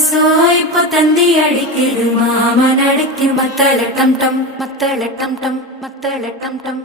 கொலுசோ இப்போ தந்தி அடிக்குது மாமன் அடிக்கு மத்தள டம் டம் மத்தள டம் டம் மத்தள டம் டம்.